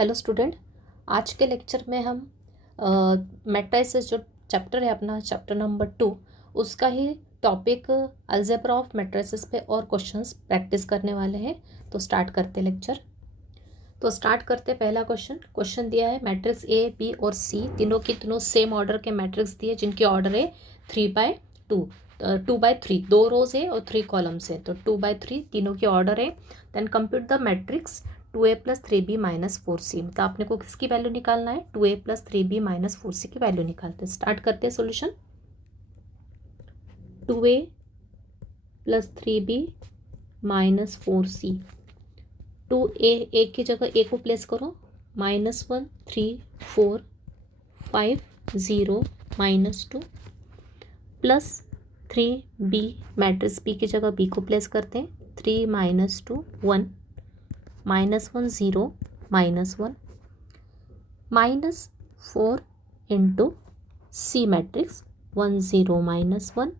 Hello student, आज के lecture में हम मैट्रिसेस जो चैप्टर है अपना चैप्टर नंबर 2 उसका ही टॉपिक अलजेब्रा ऑफ मैट्रिसेस पे और क्वेश्चंस प्रैक्टिस करने वाले हैं। तो स्टार्ट करते लेक्चर। तो स्टार्ट करते पहला क्वेश्चन दिया है मैट्रिक्स ए बी और सी तीनों की तीनों सेम ऑर्डर के मैट्रिक्स दिए जिनकी ऑर्डर है 3/2 2/3 2 रोज है और 3 कॉलम्स है। तो 2/3 तीनों की ऑर्डर है। Then compute the matrix 2a + 3b - 4c। तो आपने को किसकी वैल्यू निकालना है? 2a + 3b - 4c की वैल्यू निकालते हैं। स्टार्ट करते हैं solution. 2a + 3b - 4c। 2a ए की जगह ए को प्लेस करो, -1 3 4 5 0 -2 प्लस 3b मैट्रिक्स बी की जगह बी को प्लेस करते हैं, 3 -2 1 -1 0 -1 -4 इंटू सी मैट्रिक्स 1 0 -1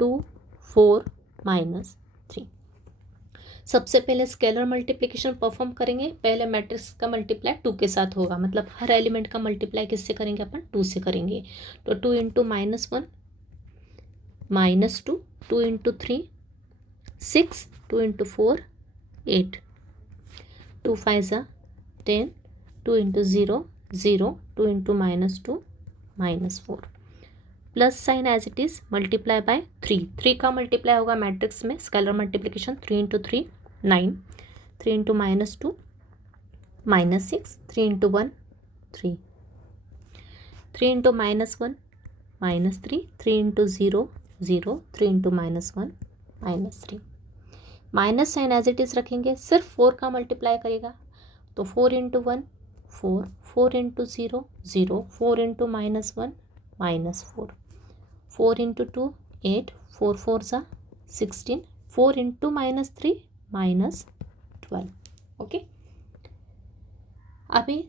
2 4 -3। सबसे पहले स्केलर मल्टीप्लिकेशन परफॉर्म करेंगे। पहले मैट्रिक्स का मल्टीप्लाई 2 के साथ होगा, मतलब हर एलिमेंट का मल्टीप्लाई किससे करेंगे? अपन 2 से करेंगे। तो 2 into -1 -2 2 into 3 6 2 into 4 8 2 5 10 2 into 0 0 2 into -2 -4 plus sign as it is multiply by 3 का मल्टीप्लाई होगा मैट्रिक्स में scalar multiplication 3 into 3 9 3 into -2 -6 3 into 1 3 3 into -1 -3 3 into 0 0 3 into -1 -3 minus sign as it is रखेंगे, सिर्फ 4 का मल्टीप्लाई करेगा। तो 4 इंटू 1 4 4 इंटू 0 0 4 इंटू -1 -4 4 इंटू 2 8 4 4 सा 16 4 into -3 -12। Okay, अभी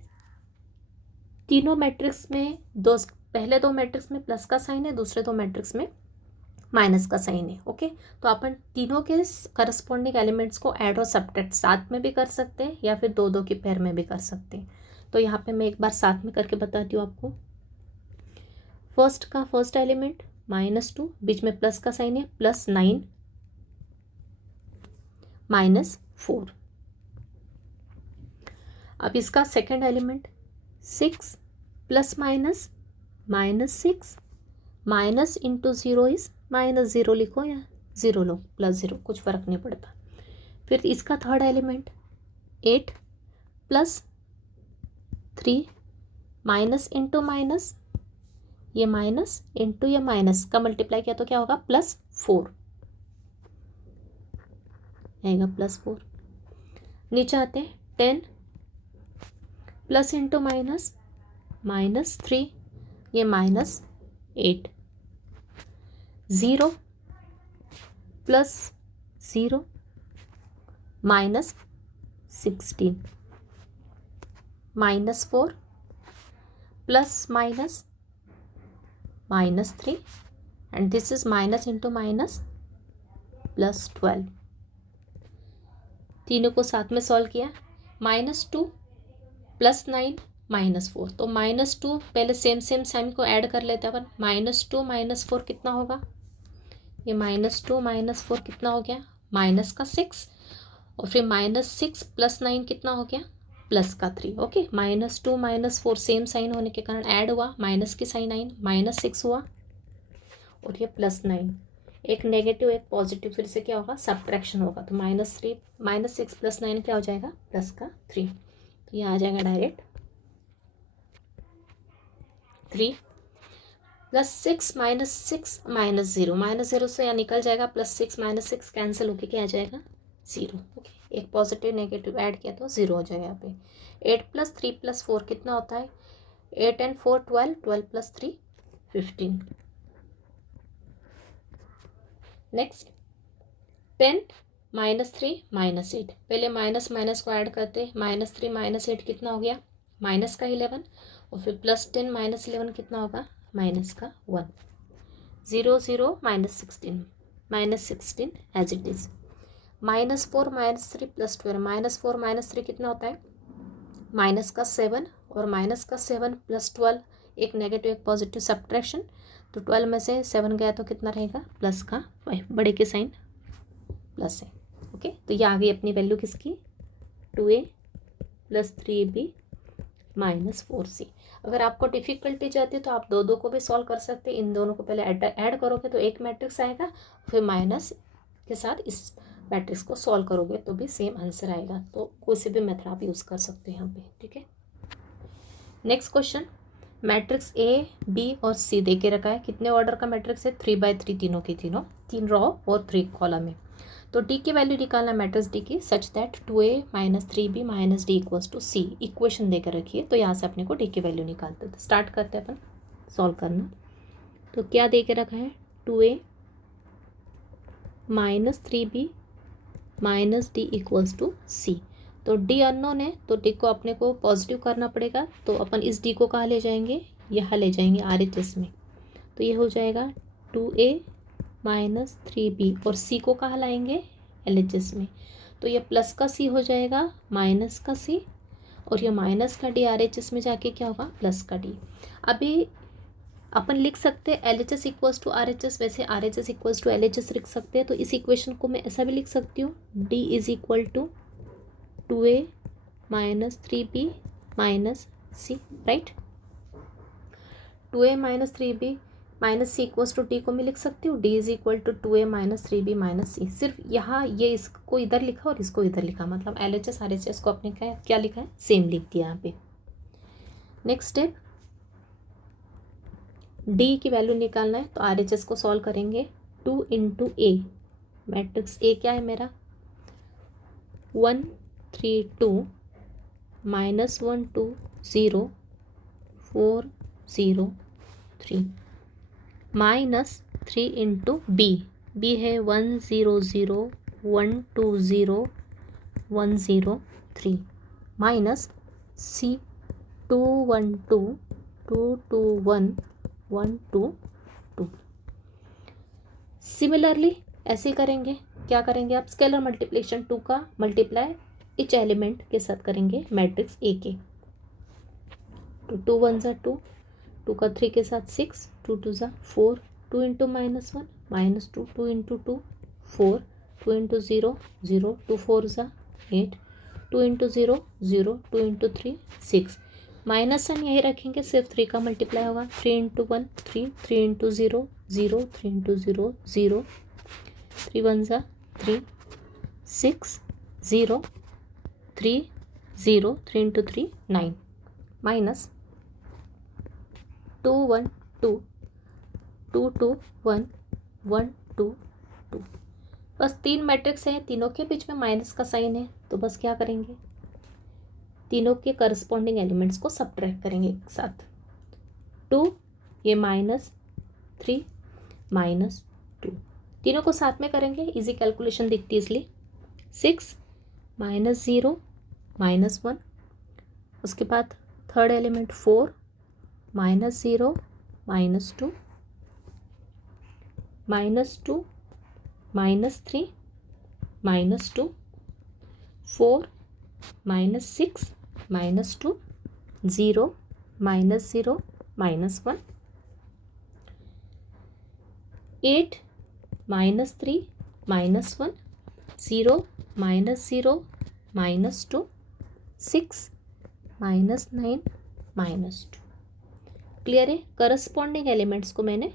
तीनों मैट्रिक्स में पहले दो मैट्रिक्स में प्लस का साइन है, दूसरे दो मैट्रिक्स में माइनस का साइन है। ओके, तो अपन तीनों के करस्पॉन्डिंग एलिमेंट्स को ऐड और सब्ट्रैक्ट साथ में भी कर सकते हैं या फिर दो दो की पेयर में भी कर सकते हैं। तो यहाँ पे मैं एक बार साथ में करके बताती हूँ आपको। फर्स्ट एलिमेंट -2 बीच में प्लस का साइन है, +9 -4। अब इसका second element 6 ± -6 minus into 0 is -0 लिखो या 0 लो, +0 कुछ फ़र्क नहीं पड़ता। फिर इसका third element 8 + 3 minus into minus, ये माइनस इंटू ये माइनस का मल्टीप्लाई किया तो क्या होगा? +4 आएगा, +4। नीचे आते हैं 10 प्लस इंटू माइनस -3, ये -8 0 + 0 -16 -4 plus minus -3 and this is minus into minus +12। तीनों को साथ में सॉल्व किया, -2 + 9 -4। तो -2 पहले सेम साइन को ऐड कर लेते हैं अपन। -2 -4 कितना होगा? ये -2 -4 कितना हो गया? -6 और फिर -6 + 9 कितना हो गया? +3। ओके, -2 -4 सेम साइन होने के कारण ऐड हुआ, माइनस की साइन आई, -6 हुआ और ये +9, एक नेगेटिव एक पॉजिटिव, फिर से क्या होगा? सब्ट्रैक्शन होगा। तो -6 + 9 क्या हो जाएगा? +3। तो ये आ जाएगा डायरेक्ट 3 +6 -6 -0 -0 से यहाँ निकल जाएगा, +6 -6 कैंसिल होके क्या आ जाएगा? 0। ओके, एक पॉजिटिव नेगेटिव ऐड किया तो 0 हो जाएगा यहाँ पे। 8 + 3 + 4 कितना होता है? 8 and 4 12 12 + 3 15। नेक्स्ट 10 -3 -8, पहले माइनस को ऐड करते हैं। -3 -8 कितना हो गया? माइनस का 11 और फिर +10 -11 कितना होगा? माइनस का 1 0 0 -16 एज इट इज। -4 -3 + 12 -4 -3 कितना होता है? माइनस का 7 और माइनस का 7 प्लस 12, एक नेगेटिव एक पॉजिटिव सब्ट्रैक्शन, तो 12 में से 7 गया तो कितना रहेगा, प्लस का 5, बड़े के साइन प्लस है। ओके, तो ये आ गई अपनी वैल्यू किसकी, 2a plus 3b minus 4c। अगर आपको डिफ़िकल्टी जाती है तो आप दो को भी सॉल्व कर सकते हैं। इन दोनों को पहले ऐड करोगे तो एक मैट्रिक्स आएगा, फिर माइनस के साथ इस मैट्रिक्स को सॉल्व करोगे तो भी सेम आंसर आएगा। तो कोई से भी मेथड आप यूज़ कर सकते हैं यहाँ पे। ठीक है, next question, matrix A B और सी दे के रखा है। कितने ऑर्डर का मैट्रिक्स है, 3x3, तीनों की तीनों, 3 रो और 3 कॉलम है। तो डी की वैल्यू निकालना मैट्रिक्स डी की, such that 2a minus 3b minus D equals to C. Equation देकर रखी है, तो यहाँ से अपने को डी की वैल्यू निकालते हैं। तो स्टार्ट करते हैं अपन सॉल्व करना। तो क्या दे के रखा है, 2a minus 3b minus D equals to C. तो डी अननोन है, तो डी को अपने को पॉजिटिव करना पड़ेगा। तो अपन इस डी को कहाँ ले जाएंगे, यहाँ ले जाएंगे RHS में। तो ये हो जाएगा 2a माइनस 3b, और सी को कहाँ लाएंगे, LHS में। तो ये प्लस का सी हो जाएगा माइनस का सी, और ये माइनस का डी RHS में जाके क्या होगा, प्लस का डी। अभी अपन लिख सकते हैं LHS इक्वल्स टू RHS, वैसे RHS इक्वल्स टू LHS लिख सकते हैं। तो इस इक्वेशन को मैं ऐसा भी लिख सकती हूँ, D is equal to 2a minus 3b minus C, right. 2a minus 3b minus C equals to D को मैं लिख सकती हूँ, D is equal to 2a minus 3b minus C. सिर्फ यहाँ ये इसको इधर लिखा और इसको इधर लिखा, मतलब LHS RHS को अपने क्या लिखा है, सेम लिख दिया यहाँ पे। नेक्स्ट स्टेप, डी की वैल्यू निकालना है, तो RHS को सॉल्व करेंगे। 2 इंटू ए, मैट्रिक्स ए क्या है मेरा, 1 3 2 minus 1 2 0 4 0 3 minus 3 into B, B है 1 0 0 1 2 0 1 0 3 माइनस सी 2 1 2 2 2 1 1 2 2। सिमिलरली ऐसे करेंगे, क्या करेंगे आप, स्केलर मल्टीप्लिकेशन 2 का मल्टीप्लाई इच एलिमेंट के साथ करेंगे मैट्रिक्स ए के। तो 2 1 ज़ा 2, 2 का 3 के साथ 6, 2 2 ज़ा 4, 2 into minus 1 minus 2, 2 into 2 4, 2 into 0 0, 2 4 ज़ा 8, 2 इंटू 0 0, 2 इंटू 3 6। माइनस सन यही रखेंगे, सिर्फ 3 का मल्टीप्लाई होगा। 3 इंटू 1 3, 3 इंटू 0 0, 3 इंटू 0 0, 3 1 ज़ा 3 6 0 3 0, 3 इंटू 3 9 माइनस 2 1 2 2 2 1 1 2 2। बस 3 मैट्रिक्स हैं, तीनों के बीच में माइनस का साइन है, तो बस क्या करेंगे, तीनों के करस्पॉन्डिंग एलिमेंट्स को सब्ट्रैक्ट करेंगे एक साथ। 2 ये माइनस 3 माइनस 2, तीनों को साथ में करेंगे, इजी कैलकुलेशन दिखती है इसलिए। 6 माइनस 0 माइनस 1, उसके बाद third element 4 minus 0 minus 2 minus 2 minus 3 minus 2 4 minus 6 minus 2 0 minus 0 minus 1 8 minus 3 minus 1 0 minus 0 minus 2 6 minus 9 minus 2। Clear है, करस्पॉन्डिंग एलिमेंट्स को मैंने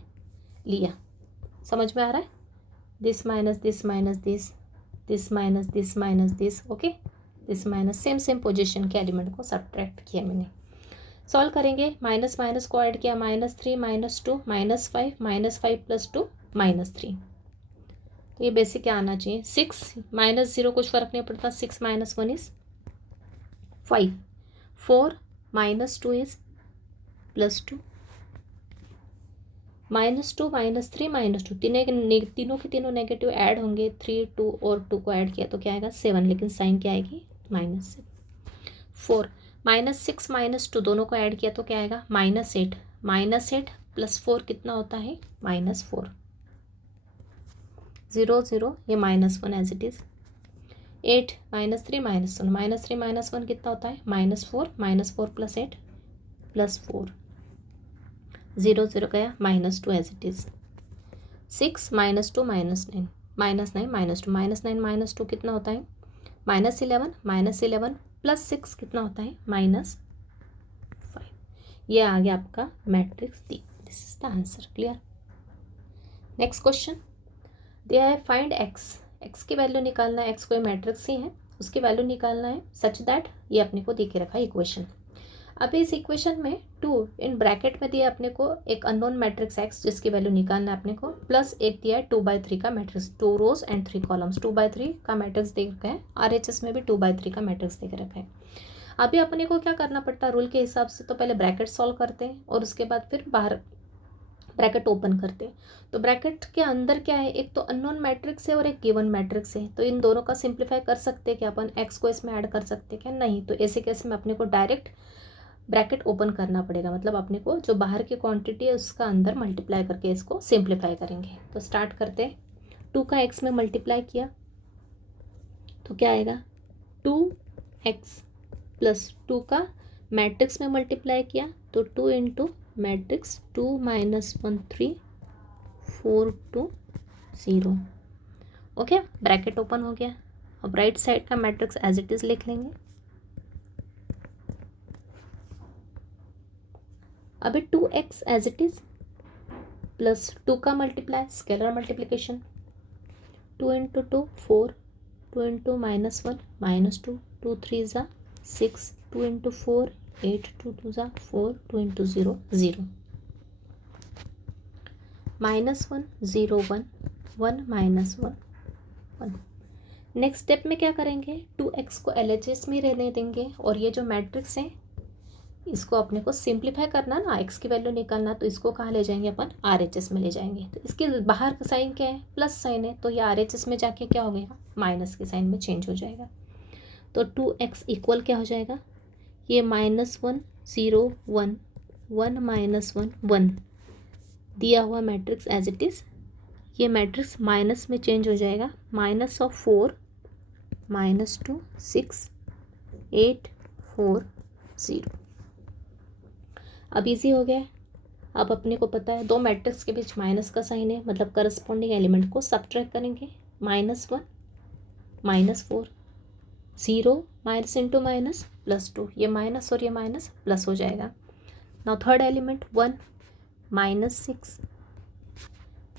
लिया, समझ में आ रहा है। This minus this minus this, this minus this minus this, okay, this minus, same same position के element को सब्ट्रैक्ट किया मैंने। सॉल्व करेंगे, माइनस माइनस को ऐड किया, minus 3 minus 2 minus 5 minus 5 plus 2 minus 3। तो ये बेसिक क्या आना चाहिए, 6 माइनस 0 कुछ फ़र्क नहीं पड़ता, 6 minus 1 is 5, 4 minus 2 is plus 2, minus 2 minus 3 minus 2, तीनों के तीनों नेगेटिव ऐड होंगे। 3 2 और 2 को ऐड किया तो क्या आएगा, 7, लेकिन साइन क्या आएगी, माइनस 4 माइनस 6 माइनस 2, दोनों को ऐड किया तो क्या आएगा, माइनस 8, माइनस 8 प्लस 4 कितना होता है, माइनस 4, 0 0, ये माइनस 1 एज इट इज़। 8 -3 -1, -3 -1 कितना होता है -4, -4 + 8 +4, 0 0 गया, -2 एज इट इज़। 6 -2 -9, -9 -2, -9 -2 कितना होता है -11, -11 + 6 कितना होता है -5। ये आ गया आपका matrix D. This is the answer. Clear. Next question दिया है फाइंड एक्स की वैल्यू निकालना है। एक्स कोई मैट्रिक्स ही है, उसकी वैल्यू निकालना है सच दैट, ये अपने को दे के रखा है इक्वेशन। अब इस इक्वेशन में 2 इन ब्रैकेट में दिया अपने को एक अननोन मैट्रिक्स एक्स जिसकी वैल्यू निकालना है अपने को, प्लस एक दिया है 2/3 का मैट्रिक्स, 2 रोज एंड 3 कॉलम्स। 2/3 का मैट्रिक्स दे रखा है, RHS में भी 2/3 का मैट्रिक्स दे के रखा है। अभी अपने को क्या करना पड़ता है रूल के हिसाब से, तो पहले ब्रैकेट सॉल्व करते हैं और उसके बाद फिर बाहर ब्रैकेट ओपन करते हैं। तो ब्रैकेट के अंदर क्या है, एक तो अननोन मैट्रिक्स है और एक गिवन मैट्रिक्स है, तो इन दोनों का सिंप्लीफाई कर सकते हैं क्या अपन, एक्स को इसमें ऐड कर सकते हैं क्या, नहीं। तो ऐसे केस में अपने को डायरेक्ट ब्रैकेट ओपन करना पड़ेगा, मतलब अपने को जो बाहर की क्वांटिटी है उसका अंदर मल्टीप्लाई करके इसको सिंप्लीफाई करेंगे। तो स्टार्ट करते हैं। 2 का एक्स में मल्टीप्लाई किया तो क्या आएगा 2x + 2 का मैट्रिक्स में मल्टीप्लाई किया तो 2 × मैट्रिक्स 2 - 1 3 4 2 0। ओके, ब्रैकेट ओपन हो गया। अब राइट साइड का मैट्रिक्स एज इट इज़ लिख लेंगे। अभी 2x as it is plus 2 का मल्टीप्लाई, स्केलर मल्टीप्लिकेशन, 2 × 2 4, 2 × -1 -2, 2 3 ज़ा 6, 2 × 4 8, 2 2 ज़ा 4, 2 × 0 0, -1 0 1 1 -1 1। नेक्स्ट स्टेप में क्या करेंगे, 2x को LHS में रहने देंगे और ये जो मैट्रिक्स है इसको अपने को सिंप्लीफाई करना ना, x की वैल्यू निकालना, तो इसको कहाँ ले जाएंगे अपन, RHS में ले जाएंगे। तो इसके बाहर का साइन क्या है, प्लस साइन है, तो ये RHS में जाके क्या हो गया, माइनस के साइन में चेंज हो जाएगा। तो 2x इक्वल क्या हो जाएगा, ये -1 0 1 1 -1 1 दिया हुआ मैट्रिक्स एज इट इज़, ये मैट्रिक्स माइनस में चेंज हो जाएगा, -4 -2 6 8 4 0। अब इजी हो गया। अब अपने को पता है दो मैट्रिक्स के बीच माइनस का साइन है, मतलब करस्पॉन्डिंग एलिमेंट को सब्ट्रैक्ट करेंगे। -1 -4 0 माइनस इंटू माइनस +2, ये माइनस और ये माइनस प्लस हो जाएगा। Now third element 1 -6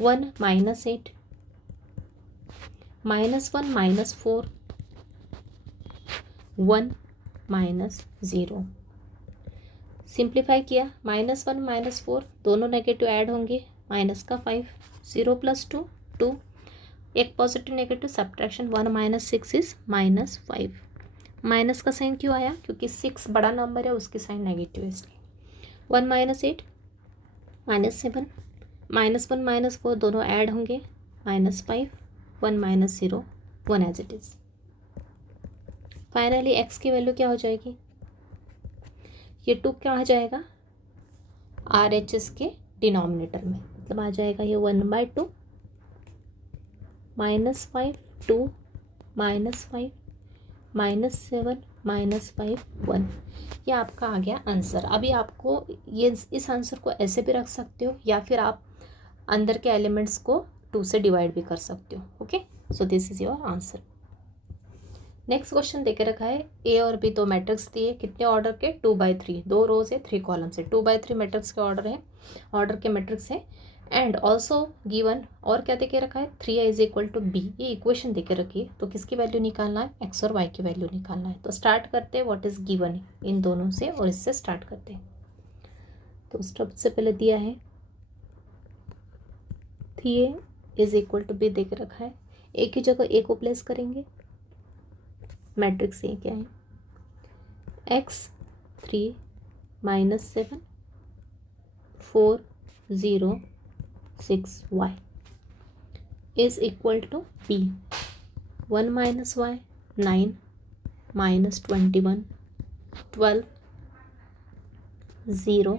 1 -8 -1 -4 1 -0। सिंप्लीफाई किया, -1 -4 दोनों नेगेटिव ऐड होंगे, माइनस का 5 0 + 2 2, एक positive negative subtraction, 1 - 6 is -5। Minus का साइन क्यों आया, क्योंकि 6 बड़ा नंबर है, उसकी साइन नेगेटिव है इसलिए। 1 - 8 -7 -1 -4 दोनों ऐड होंगे, -5 1 - 0 1 as it is. Finally X की वैल्यू क्या हो जाएगी, ये 2 क्या आ जाएगा RHS के डिनोमिनेटर में, मतलब आ जाएगा ये 1/2 -5 2 -5 -7 -5 1। ये आपका आ गया आंसर। अभी आपको ये इस आंसर को ऐसे भी रख सकते हो या फिर आप अंदर के एलिमेंट्स को 2 से डिवाइड भी कर सकते हो। Okay, so this is your answer. Next question देके रखा है A और B दो मैट्रिक्स दिए, कितने ऑर्डर के, 2/3, 2 रोज है 3 कॉलम से, 2/3 मैट्रिक्स के ऑर्डर के मैट्रिक्स है। एंड ऑल्सो गिवन, और क्या देके रखा है, 3i = B। ये इक्वेशन देके रखी है, तो किसकी वैल्यू निकालना है, x और y की वैल्यू निकालना है। तो स्टार्ट करते हैं व्हाट इज गिवन इन दोनों से, और इससे स्टार्ट करते हैं। तो सबसे पहले दिया है 3a = B देके रखा है, a की जगह a को प्लेस करेंगे। मैट्रिक्स ये क्या है, x 3 -7 4 0 6 y is equal to b 1 - y 9 -21 12 0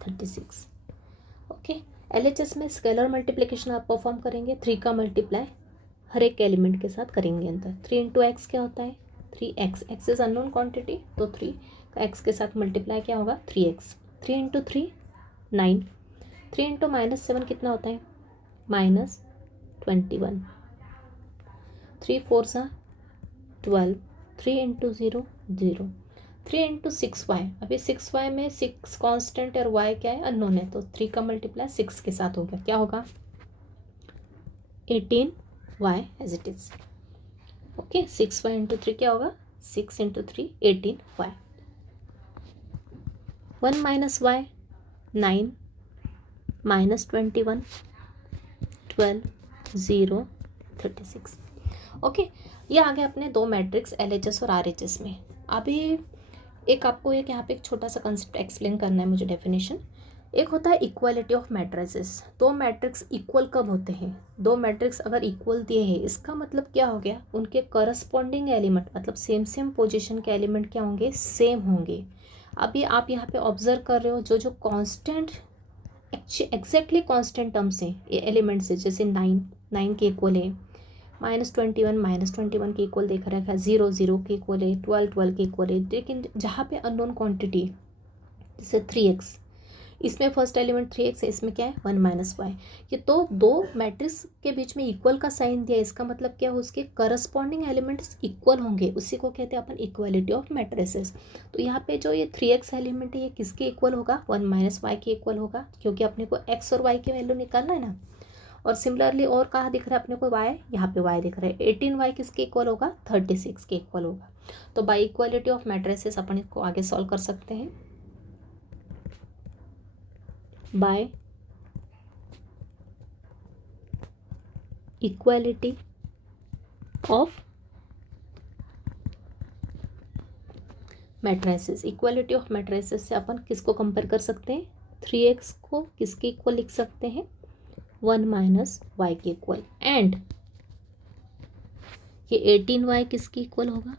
36। Okay, LHS में स्केलर मल्टीप्लिकेशन आप परफॉर्म करेंगे, 3 का मल्टीप्लाई हर एक एलिमेंट के साथ करेंगे अंतर। 3 इंटू एक्स क्या होता है 3x, x is unknown quantity, तो 3 का एक्स के साथ मल्टीप्लाई क्या होगा 3x। 3 इंटू 3 9, 3 इंटू -7 कितना होता है -21, 3 4 सा 12, 3 इंटू 0 0, 3 इंटू 6y। अभी 6y में 6 कांस्टेंट और y क्या है अननोन है, तो 3 का मल्टीप्लाई 6 के साथ हो गया, क्या होगा 18y as it is. Okay 6y into 3 क्या होगा 6 into 3 18y। 1 minus Y 9, -21 12 0 36। Okay ये आ गया अपने दो मैट्रिक्स LHS और RHS में। अभी एक आपको एक यहाँ पे एक छोटा सा कंसेप्ट एक्सप्लेन करना है मुझे, डेफिनेशन। एक होता है इक्वालिटी ऑफ मैट्रिसेस। दो मैट्रिक्स इक्वल कब होते हैं, दो मैट्रिक्स अगर इक्वल दिए हैं इसका मतलब क्या हो गया उनके करस्पॉन्डिंग एलिमेंट मतलब सेम सेम पोजीशन के एलिमेंट क्या होंगे सेम होंगे। अभी आप यहाँ पे ऑब्जर्व कर रहे हो जो जो कांस्टेंट एग्जैक्टली कांस्टेंट टर्म्स हैं ये एलिमेंट से, जैसे 9 के इक्वल है, -21 के इक्वल देख रखा है, 0 0 के इक्वल है, 12 के इक्वल है। लेकिन जहाँ पे अननोन क्वांटिटी जैसे 3x, इसमें फर्स्ट एलिमेंट 3x है, इसमें क्या है 1 माइनस वाई। ये तो दो मैट्रिक्स के बीच में इक्वल का साइन दिया, इसका मतलब क्या हो उसके करस्पॉन्डिंग एलिमेंट्स इक्वल होंगे, उसी को कहते हैं अपन इक्वालिटी ऑफ मैट्रिसेस। तो यहाँ पे जो ये 3x एलिमेंट है ये किसके इक्वल होगा 1 माइनस वाई के इक्वल होगा, क्योंकि अपने को x और y की वैल्यू निकालना है ना। और सिमिलरली और कहाँ दिख रहा है अपने को y, यहाँ पे y दिख रहा है, 18y किसके इक्वल होगा 36 के इक्वल होगा। तो बाय इक्वालिटी ऑफ मैट्रिसेस अपन इसको आगे सॉल्व कर सकते हैं। Bye equality of matrices, equality of matrices से अपन किसको कंपेयर कर सकते हैं 3x को किसके इक्वल लिख सकते हैं 1 माइनस वाई के इक्वल, एंड ये 18y किसके इक्वल होगा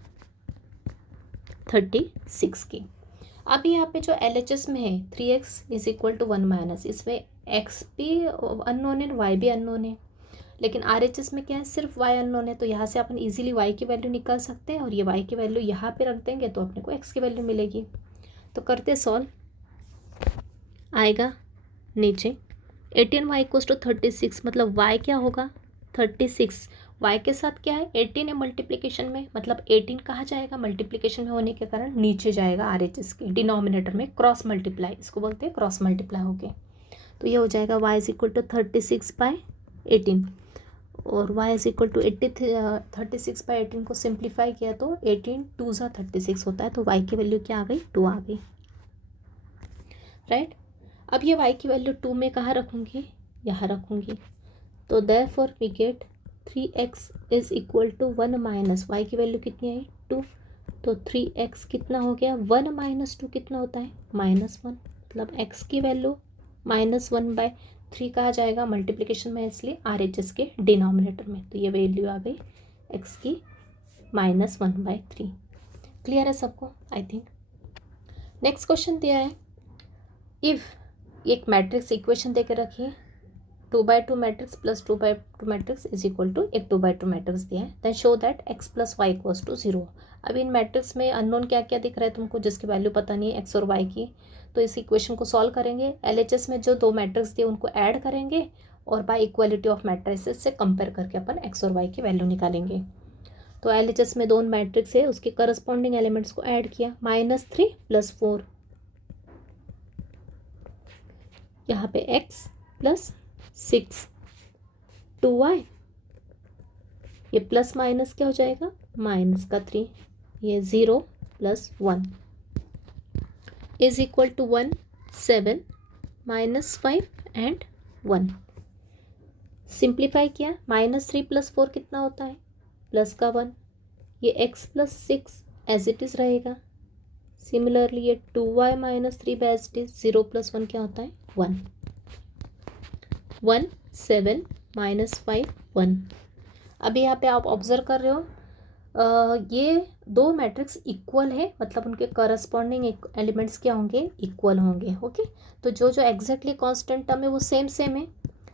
36 के। अब यहाँ पे जो LHS में है 3x is equal to 1 minus, इसमें x भी अननोन है y भी अननोन है, लेकिन RHS में क्या है सिर्फ y अननोन है। तो यहाँ से अपन इजीली y की वैल्यू निकाल सकते हैं और ये y की वैल्यू यहाँ पे रख देंगे तो अपने को x की वैल्यू मिलेगी। तो करते सॉल्व, आएगा नीचे 18y इक्वल्स टू 36, मतलब y क्या होगा 36, y के साथ क्या है 18 है मल्टीप्लिकेशन में, मतलब 18 कहाँ जाएगा मल्टीप्लिकेशन में होने के कारण नीचे जाएगा RHS के डिनोमिनेटर में, क्रॉस मल्टीप्लाई इसको बोलते हैं, क्रॉस मल्टीप्लाई हो गए। तो ये हो जाएगा y is equal to 36 by 18 और y is equal to 36 by 18 को सिंप्लीफाई किया तो 18 2 सा 36 होता है, तो y की वैल्यू क्या आ गई 2 आ गई, राइट। अब ये y की वैल्यू 2 में कहाँ रखूँगी यहाँ रखूँगी, तो therefore we get 3x is equal to 1 minus y की वैल्यू कितनी आई 2, तो 3x कितना हो गया 1 माइनस 2 कितना होता है -1, मतलब x की वैल्यू -1/3 कहा जाएगा मल्टीप्लिकेशन में, इसलिए RHS के डिनोमिनेटर में, तो ये वैल्यू आ गई x की -1/3। क्लियर है सबको आई थिंक। नेक्स्ट क्वेश्चन दिया है, इफ़ एक मैट्रिक्स इक्वेशन दे के रखिए 2/2 matrix plus 2/2 matrix is equal to एक 2/2 मैट्रिक्स दिया है, then show that x plus y equals to 0। अब इन मैट्रिक्स में अननोन क्या क्या दिख रहा है तुमको जिसकी वैल्यू पता नहीं है x और y की, तो इस इक्वेशन को सॉल्व करेंगे, LHS में जो दो मैट्रिक्स दिए उनको ऐड करेंगे और बाय इक्वालिटी ऑफ मैट्रिसेस से कंपेयर करके अपन x और y की वैल्यू निकालेंगे। तो LHS में दो मैट्रिक्स है उसके करस्पॉन्डिंग एलिमेंट्स को ऐड किया, -3 + 4, यहाँ पे x प्लस 6 2y, ये प्लस माइनस क्या हो जाएगा माइनस का 3, ये 0 + 1 is equal to 1 7 -5 and 1। Simplify किया -3 + 4 कितना होता है प्लस का 1, ये x plus 6 as it is रहेगा। सिमिलरली ये 2y - 3 एज इट इज, 0 + 1 क्या होता है 1, 1 7 -5 1। अभी यहाँ पे आप ऑब्जर्व कर रहे हो ये दो मैट्रिक्स इक्वल है, मतलब उनके करस्पॉन्डिंग एलिमेंट्स क्या होंगे इक्वल होंगे। ओके तो जो जो एग्जैक्टली कांस्टेंट टर्म है वो सेम सेम है,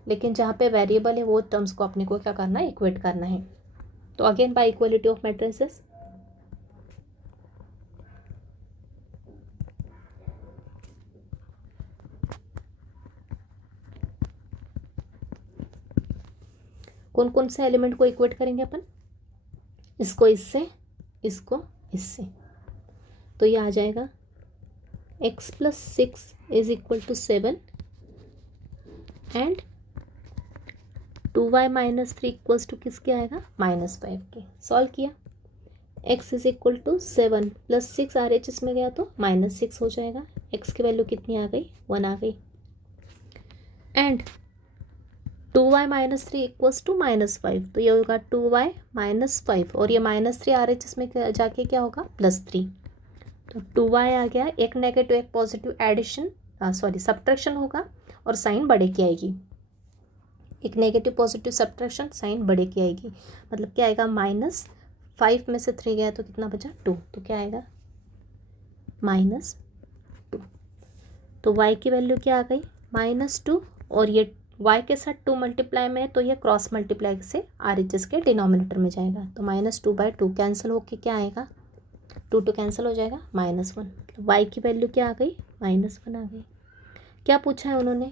लेकिन जहाँ पे वेरिएबल है वो टर्म्स को अपने को क्या करना है, इक्वेट करना है। तो again bye equality of matrices, कौन कौन से एलिमेंट को इक्वेट करेंगे अपन, इसको इससे, इसको इससे, तो ये आ जाएगा x plus 6 is equal to 7 and 2y minus 3 equals to किसके आएगा, -5 के। सॉल्व किया, x is equal to 7 plus 6 R H इसमें गया तो -6 हो जाएगा। x की वैल्यू कितनी आ गई, 1 आ गई। And 2y minus 3 equals to -5, तो ये होगा 2y माइनस 5 और ये -3 आर एच इसमें जाके क्या होगा, +3। तो 2y आ गया, एक नेगेटिव एक पॉजिटिव एडिशन सब्ट्रैक्शन होगा और साइन बड़े की आएगी। एक नेगेटिव पॉजिटिव सब्ट्रैक्शन, साइन बड़े की आएगी, मतलब क्या आएगा, -5 में से 3 गया तो कितना बचा, 2, तो क्या आएगा, -2। तो y की वैल्यू क्या आ गई, -2 और ये y के साथ 2 मल्टीप्लाई में तो ये क्रॉस मल्टीप्लाई से आर एच एस के डिनोमिनेटर में जाएगा, तो -2/2 कैंसिल होके क्या आएगा, 2 कैंसिल हो जाएगा, -1। तो y की वैल्यू क्या आ गई, -1 आ गई। क्या पूछा है उन्होंने,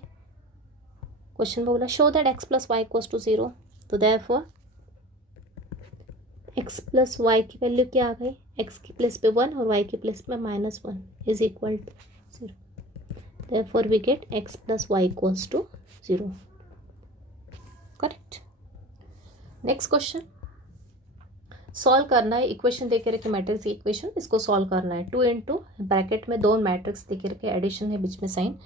क्वेश्चन में बोला show that x plus y equals to 0, तो देयरफॉर x प्लस वाई की वैल्यू क्या आ गई, x की प्लेस पे 1 और y की प्लेस पे -1 is equal to 0, therefore we get x plus y equals to 0, correct. Next question, solve करना है, इक्वेशन देके रखे मैट्रिक्स की इक्वेशन, इसको सॉल्व करना है। 2 इंटू ब्रैकेट में 2 मैट्रिक्स देके रखे, एडिशन है बीच में साइन,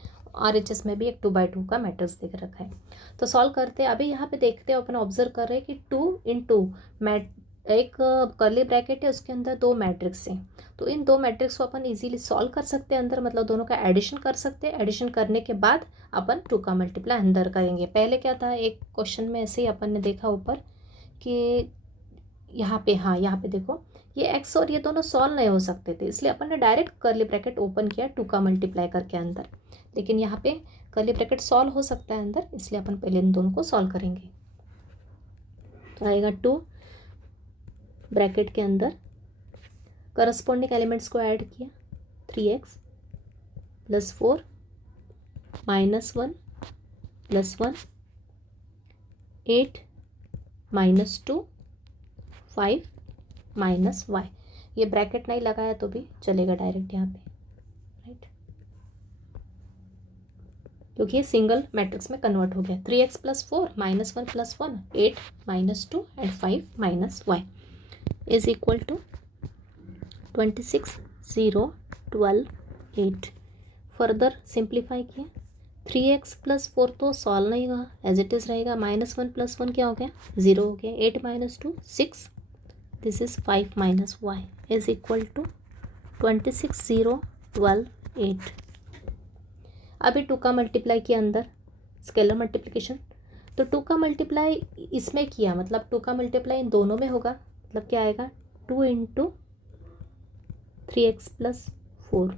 RHS में भी एक 2/2 का मैट्रिक्स देके रखा है। तो सॉल्व करते हैं। अभी यहाँ पे देखते हैं, अपन ऑब्जर्व कर रहे हैं कि 2 इंटू एक कर्ली ब्रैकेट है, उसके अंदर 2 मैट्रिक्स हैं, तो इन 2 मैट्रिक्स को अपन इजीली सॉल्व कर सकते हैं अंदर, मतलब दोनों का एडिशन कर सकते हैं। एडिशन करने के बाद अपन 2 का मल्टीप्लाई अंदर करेंगे। पहले क्या था, एक क्वेश्चन में ऐसे ही अपन ने देखा ऊपर कि यहाँ पे, हाँ यहाँ पे देखो, ये x और ये दोनों सॉल्व नहीं हो सकते थे, इसलिए अपन ने डायरेक्ट कर्ली ब्रैकेट ओपन किया 2 का मल्टीप्लाई करके अंदर। लेकिन यहाँ पे कर्ली ब्रैकेट सॉल्व हो सकता है अंदर, इसलिए अपन पहले इन दोनों को सॉल्व करेंगे। तो आएगा 2 ब्रैकेट के अंदर, करस्पॉन्डिंग एलिमेंट्स को ऐड किया, 3x प्लस 4 -1 प्लस 1 8 -2 5 -y। ये ब्रैकेट नहीं लगाया तो भी चलेगा डायरेक्ट यहाँ पे, राइट, क्योंकि ये सिंगल मैट्रिक्स में कन्वर्ट हो गया। 3x plus 4 -1 plus 1 8 -2 and 5 -y is equal to 26 0 12 8। Further simplify किया, 3x प्लस 4 तो सॉल्व नहीं हुआ, एज इट इज़ रहेगा। -1 प्लस 1 क्या हो गया, 0 हो गया। 8 -2 6, this is 5 -y is equal to 26 0 12 8। अभी 2 का मल्टीप्लाई किया अंदर, स्केलर मल्टीप्लिकेशन, तो 2 का मल्टीप्लाई इसमें किया, मतलब 2 का मल्टीप्लाई इन दोनों में होगा, मतलब क्या आएगा, 2 into 3x plus 4,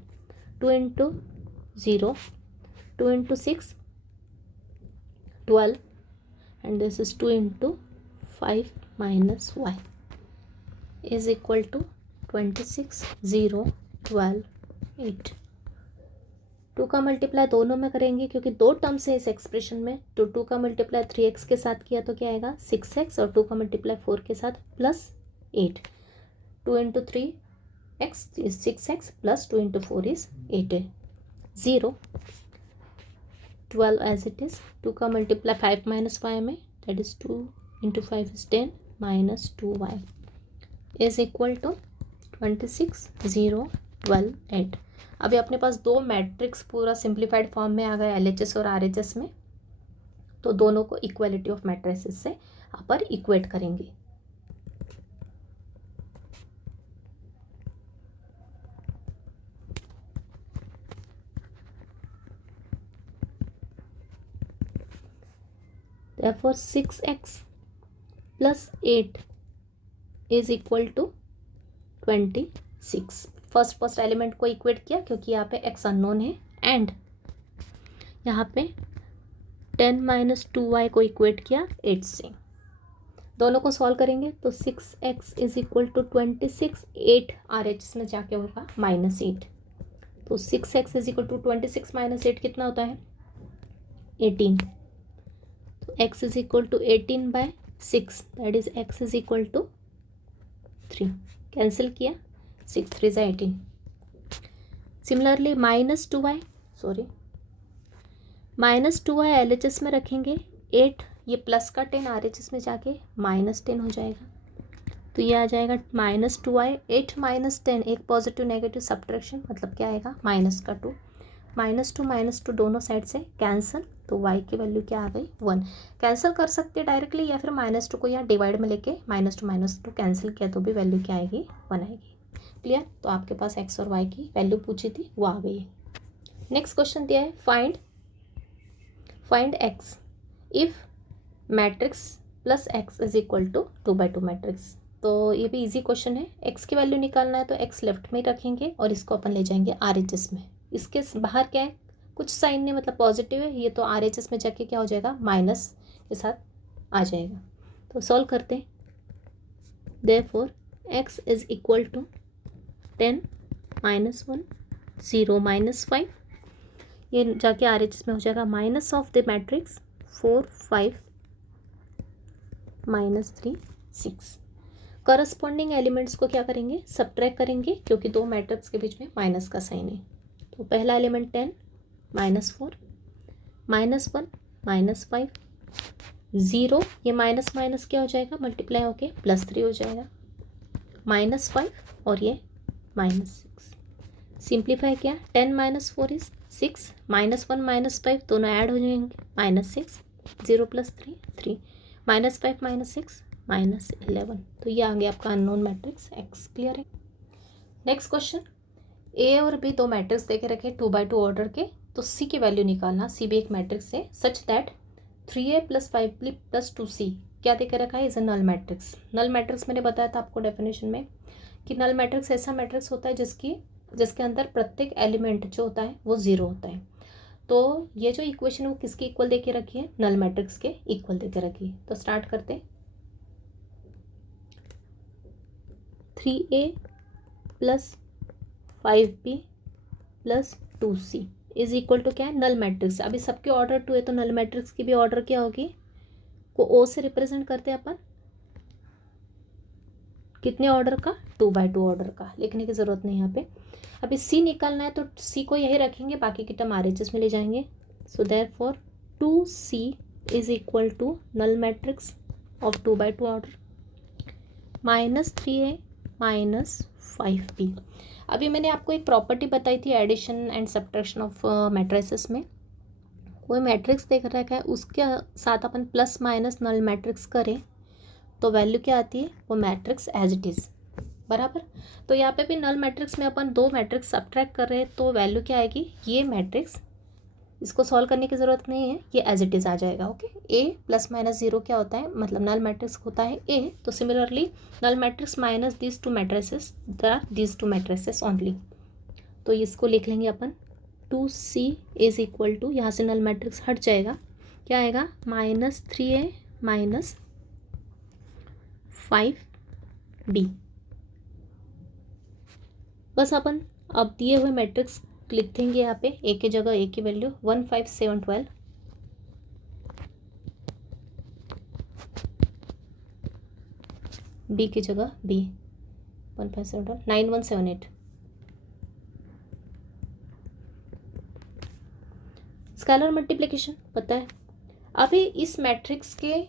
2 into 0, 2 into 6 12 and this is 2 into 5 -y is equal to 26 0 12 8। 2 का मल्टीप्लाई दोनों में करेंगे क्योंकि 2 टर्म्स है इस एक्सप्रेशन में, तो 2 का मल्टीप्लाई 3x के साथ किया तो क्या आएगा, 6x, और 2 का मल्टीप्लाई 4 के साथ +8। 2 into 3x is 6x plus 2 into 4 is 8 है, 0 12 एज इट इज। 2 का मल्टीप्लाई 5 -y में, that is 2 into 5 is 10 -2y is equal to 26 0 12 8। अभी अपने पास 2 मैट्रिक्स पूरा सिंप्लीफाइड फॉर्म में आ गया, LHS और RHS में, तो दोनों को इक्वलिटी ऑफ मैट्रिसेस से अपन इक्वेट करेंगे। Therefore 6x plus 8 is equal to 26। First element को इक्वेट किया क्योंकि यहाँ पे x अननोन है, एंड यहाँ पे 10 माइनस 2y को इक्वेट किया 8 से, दोनों को सॉल्व करेंगे तो 6x is equal to 26, 8 RHS में जाके होगा -8, तो 6x is equal to 26 minus 8 कितना होता है 18, तो x is equal to 18/6, that is x is equal to 3, cancel किया 6 3 ज़ा 18। सिमिलरली -2y LHS में रखेंगे 8, ये प्लस का 10 RHS में जाके -10 हो जाएगा, तो ये आ जाएगा -2y, 8 - 10, एक पॉजिटिव नेगेटिव सब्ट्रैक्शन मतलब क्या आएगा -2, -2 दोनों साइड से कैंसिल, तो y की वैल्यू क्या आ गई 1। कैंसिल कर सकते हैं डायरेक्टली या फिर -2 को यहाँ डिवाइड में लेके -2 कैंसिल किया तो भी वैल्यू क्या आएगी 1 आएगी। क्लियर, तो आपके पास x और y की वैल्यू पूछी थी वो आ गई है। नेक्स्ट क्वेश्चन दिया है find x if matrix plus x is equal to 2/2 matrix. तो ये भी इजी क्वेश्चन है, x की वैल्यू निकालना है तो x लेफ्ट में रखेंगे और इसको अपन ले जाएंगे RHS में, इसके बाहर क्या है कुछ साइन नहीं मतलब पॉजिटिव है, ये तो RHS में जाके क्या हो जाएगा माइनस के साथ आ जाएगा। तो सॉल्व करते हैं, therefore x is equal to 10 - 1 0 -5, ये जाके RHS में हो जाएगा minus of the matrix 4 5 -3 6। Corresponding elements को क्या करेंगे सब्ट्रैक्ट करेंगे क्योंकि दो मैट्रिक्स के बीच में माइनस का साइन है। तो पहला एलिमेंट 10 -4 -1 -5 0, ये माइनस माइनस क्या हो जाएगा मल्टीप्लाई होके +3 हो जाएगा, -5 और ये -6। सिंप्लीफाई किया 10 - 4 इज 6, -1 -5 दोनों ऐड हो जाएंगे -6, 0 + 3 3, -5 -6 -11, तो ये आ गया आपका अननोन मैट्रिक्स x। क्लियर है। नेक्स्ट क्वेश्चन, a और b दो मैट्रिक्स देके रखे 2/2 ऑर्डर के, तो c की वैल्यू निकालना, c भी एक मैट्रिक्स है such that 3a + 5b + 2c क्या देके रखा है is a null matrix. Null matrix मैंने बताया था आपको डेफिनेशन में कि नल मैट्रिक्स ऐसा मैट्रिक्स होता है जिसके अंदर प्रत्येक एलिमेंट जो होता है वो 0 होता है। तो ये जो इक्वेशन है वो किसके इक्वल देके रखी है नल मैट्रिक्स के इक्वल देके रखी है। तो स्टार्ट करते हैं, 3a + 5b + 2c is equal to क्या है नल मैट्रिक्स। अभी सबके ऑर्डर 2 है तो नल मैट्रिक्स की भी ऑर्डर क्या होगी, को o से रिप्रेजेंट करते हैं अपन, कितने ऑर्डर का 2/2 ऑर्डर का, लिखने की ज़रूरत नहीं यहाँ पे। अभी c निकालना है तो c को यही रखेंगे, बाकी की टर्म RHS में ले जाएंगे। So therefore 2c is equal to null matrix of 2/2 order -3a -5b। अभी मैंने आपको एक प्रॉपर्टी बताई थी addition and subtraction of matrices में, कोई मैट्रिक्स देख रखा है उसके साथ अपन प्लस माइनस नल मैट्रिक्स करें तो वैल्यू क्या आती है वो मैट्रिक्स एज इट इज़ बराबर। तो यहाँ पे भी नल मैट्रिक्स में अपन दो मैट्रिक्स सब्ट्रैक्ट कर रहे हैं तो वैल्यू क्या आएगी, ये मैट्रिक्स, इसको सॉल्व करने की ज़रूरत नहीं है, ये एज इट इज़ आ जाएगा। ओके, a ±0 क्या होता है मतलब नल मैट्रिक्स होता है a, तो similarly null matrix minus these two matrices these two matrices only, तो इसको लिख लेंगे अपन 2c इज इक्वल टू, यहाँ से नल मैट्रिक्स हट जाएगा, क्या आएगा -3a -5b। बस अपन अब दिए हुए मैट्रिक्स लिख देंगे यहाँ पे, a की जगह a की वैल्यू 1 5 7 12, b की जगह b 1 5 7 12 9 1 7 8। स्केलर मल्टीप्लिकेशन पता है। अभी इस मैट्रिक्स के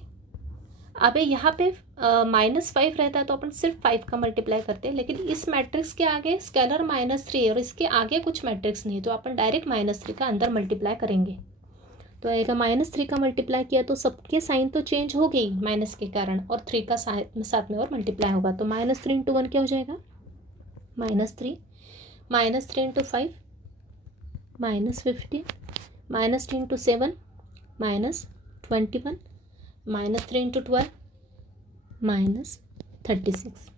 अभी यहाँ पे -5 रहता है तो अपन सिर्फ 5 का मल्टीप्लाई करते हैं, लेकिन इस मैट्रिक्स के आगे स्केलर -3 और इसके आगे कुछ मैट्रिक्स नहीं, तो अपन डायरेक्ट -3 का अंदर मल्टीप्लाई करेंगे। तो आएगा -3 का मल्टीप्लाई किया तो सबके साइन तो चेंज हो गई माइनस के कारण, और 3 का साथ में और मल्टीप्लाई होगा तो -3 × 1 क्या हो जाएगा -3, -3 × 5 -15, -3 × 7 -21, -3 × 12 -36।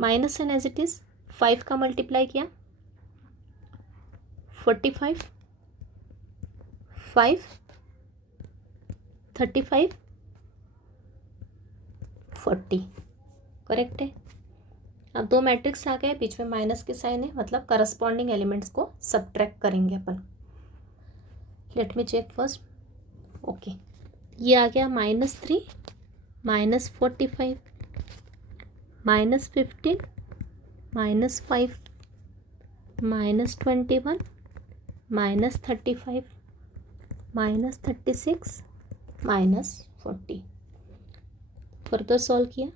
Minus n as it is 5 का मल्टीप्लाई किया 45, 5 35 40 करेक्ट है। अब दो मैट्रिक्स आ गए, बीच में माइनस के साइन है, मतलब करस्पॉन्डिंग एलिमेंट्स को सब्ट्रैक्ट करेंगे अपन। Let me check first. Okay, ये आ गया -3 -45 -15 -5 -21 -35 -36 -40। फर्दर सॉल्व किया,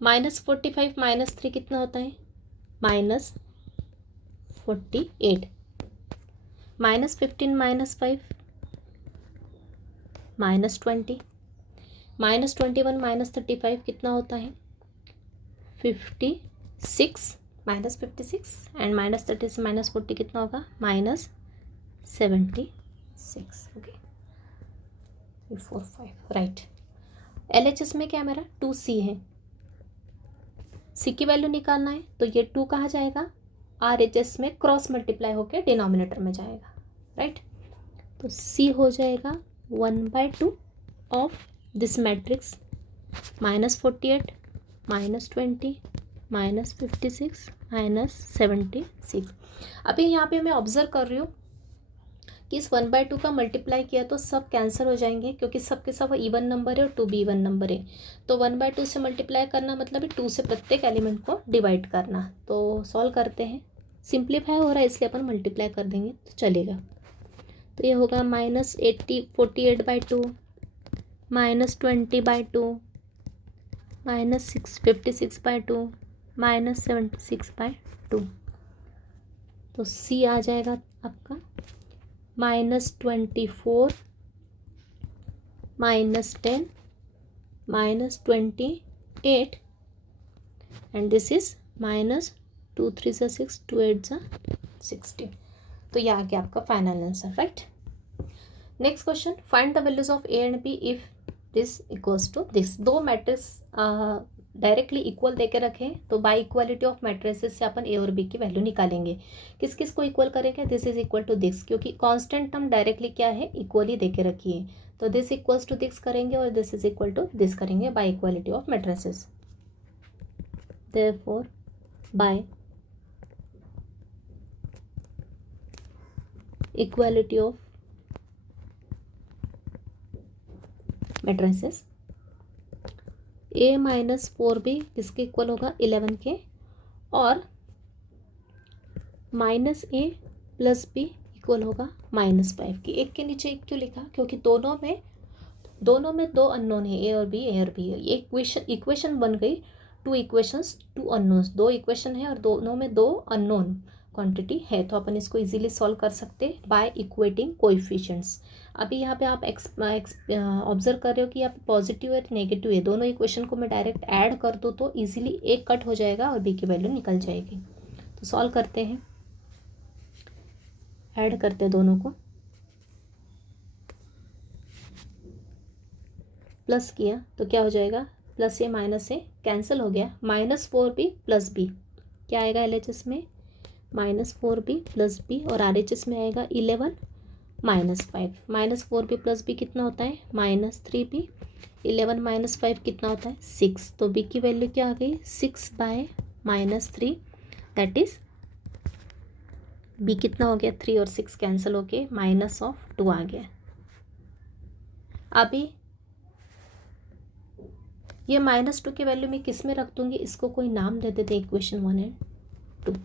-45 -3 कितना होता है, -48 -15 -5 -20 -21 -35 कितना होता है, 56 -56 एंड -30 से -40 कितना होगा, -76। Okay 3 4 5 right. LHS में क्या है मेरा 2C है, C की वैल्यू निकालना है तो ये 2 कहाँ जाएगा, RHS में क्रॉस मल्टीप्लाई होकर डिनोमिनेटर में जाएगा, राइट। तो C हो जाएगा 1/2 ऑफ दिस मैट्रिक्स, -48 -20 -56 -76। अभी यहाँ पे मैं ऑब्जर्व कर रही हूँ कि इस 1/2 का मल्टीप्लाई किया तो सब कैंसिल हो जाएंगे, क्योंकि सब के सब इवन नंबर है और 2 भी इवन नंबर है। तो 1/2 से मल्टीप्लाई करना मतलब 2 से प्रत्येक एलिमेंट को डिवाइड करना। तो सॉल्व करते हैं, सिंप्लीफाई हो रहा है इसलिए अपन मल्टीप्लाई कर देंगे तो चलेगा। तो ये होगा -48/2 -20/2 -56/2 -76/2। तो C आ जाएगा आपका -24 -10 -28 एंड दिस इज -2 3 सा 6 2 8 सा 16। तो ये आ गया आपका final answer, right. Next question, find the values of A and B if this equals to this. दो मैट्रिक्स डायरेक्टली इक्वल देके रखें तो बाय इक्वालिटी ऑफ मैट्रिसेस से अपन A और B की वैल्यू निकालेंगे। किस किस को इक्वल करेंगे, this is equal to this, क्योंकि कांस्टेंट टर्म डायरेक्टली क्या है, इक्वली देके रखी है। तो दिस इक्वल्स टू दिस करेंगे और this is equal to this करेंगे by equality of matrices. Therefore by equality of matrices A -4B किसके इक्वल होगा, 11 के, और -A + B इक्वल होगा -5 की। एक के नीचे एक क्यों लिखा, क्योंकि दोनों में दो अननोन है, A और B है। ये इक्वेशन बन गई, 2 इक्वेशंस 2 अननोन्स, 2 इक्वेशन है और दोनों में 2 अननोन क्वांटिटी है। तो अपन इसको इजीली सॉल्व कर सकते बाय इक्वेटिंग कोएफिशिएंट्स। अभी यहाँ पे आप ऑब्जर्व कर रहे हो कि यहाँ पे पॉजिटिव है नेगेटिव है, दोनों इक्वेशन को मैं डायरेक्ट ऐड कर दूँ तो इजीली एक कट हो जाएगा और B की वैल्यू निकल जाएगी। तो सॉल्व करते हैं, ऐड करते हैं दोनों को, प्लस किया तो क्या हो जाएगा, प्लस ए माइनस ए कैंसिल हो गया, -4B + B क्या आएगा LHS में, -4B + B, और RHS में आएगा 11 -5। -4B + B कितना होता है, -3B, 11 - 5 कितना होता है, 6। तो B की वैल्यू क्या आ गई, 6/-3, दैट इज B कितना हो गया, 3 और 6 कैंसिल हो के -2 आ गया। अभी ये -2 की वैल्यू मैं किस में रख दूंगी, इसको कोई नाम दे देते, इक्वेशन 1 एंड 2।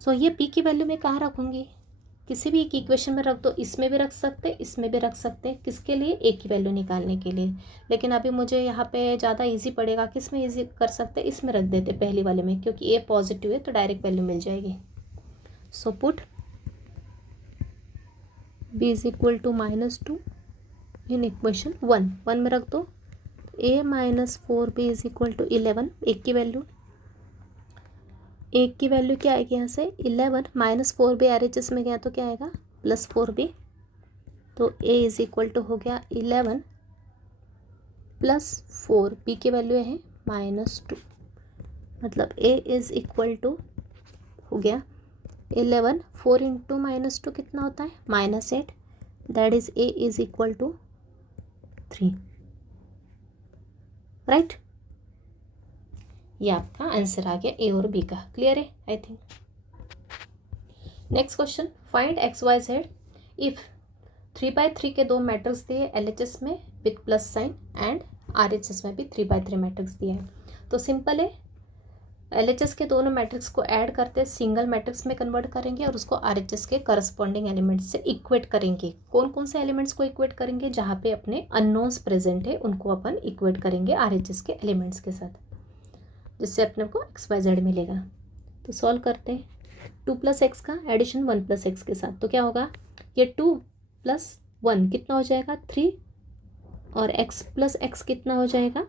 सो ये B की वैल्यू मैं कहाँ रखूँगी, किसी भी एक इक्वेशन में रख दो, इसमें भी रख सकते, इसमें भी रख सकते, किसके लिए, A की वैल्यू निकालने के लिए। लेकिन अभी मुझे यहाँ पे ज़्यादा इजी पड़ेगा, किस में इजी कर सकते, इसमें रख देते पहली वाले में, क्योंकि A पॉजिटिव है तो डायरेक्ट वैल्यू मिल जाएगी। So put B is equal to -2 in equation 1 में रख दो, A -4B is equal to 11, एक की वैल्यू क्या आएगी यहाँ से, 11, -4B RHS में गया तो क्या आएगा, +4B। तो A इज इक्वल टू हो गया 11 + 4, B की वैल्यू है -2, मतलब A इज इक्वल टू हो गया 11, 4 इंटू -2 कितना होता है -8, that is a is equal to 3, right. ये आपका आंसर आ गया ए और बी का। क्लियर है I think. Next question, find x y z if 3x3 के दो मैट्रिक्स दिए LHS में with plus sign and RHS में भी 3x3 मैट्रिक्स दिया है। तो सिंपल है, LHS के दोनों मैट्रिक्स को ऐड करते सिंगल मैट्रिक्स में कन्वर्ट करेंगे और उसको RHS के करस्पॉन्डिंग एलिमेंट्स से इक्वेट करेंगे। कौन कौन से एलिमेंट्स को इक्वेट करेंगे, जहाँ पे अपने अननोन्स प्रेजेंट है उनको अपन इक्वेट करेंगे RHS के एलिमेंट्स के साथ, जिससे अपने को XYZ मिलेगा। तो सॉल्व करते हैं। 2 + x का एडिशन 1 + x के साथ, तो क्या होगा, ये 2 + 1 कितना हो जाएगा 3, और x + x कितना हो जाएगा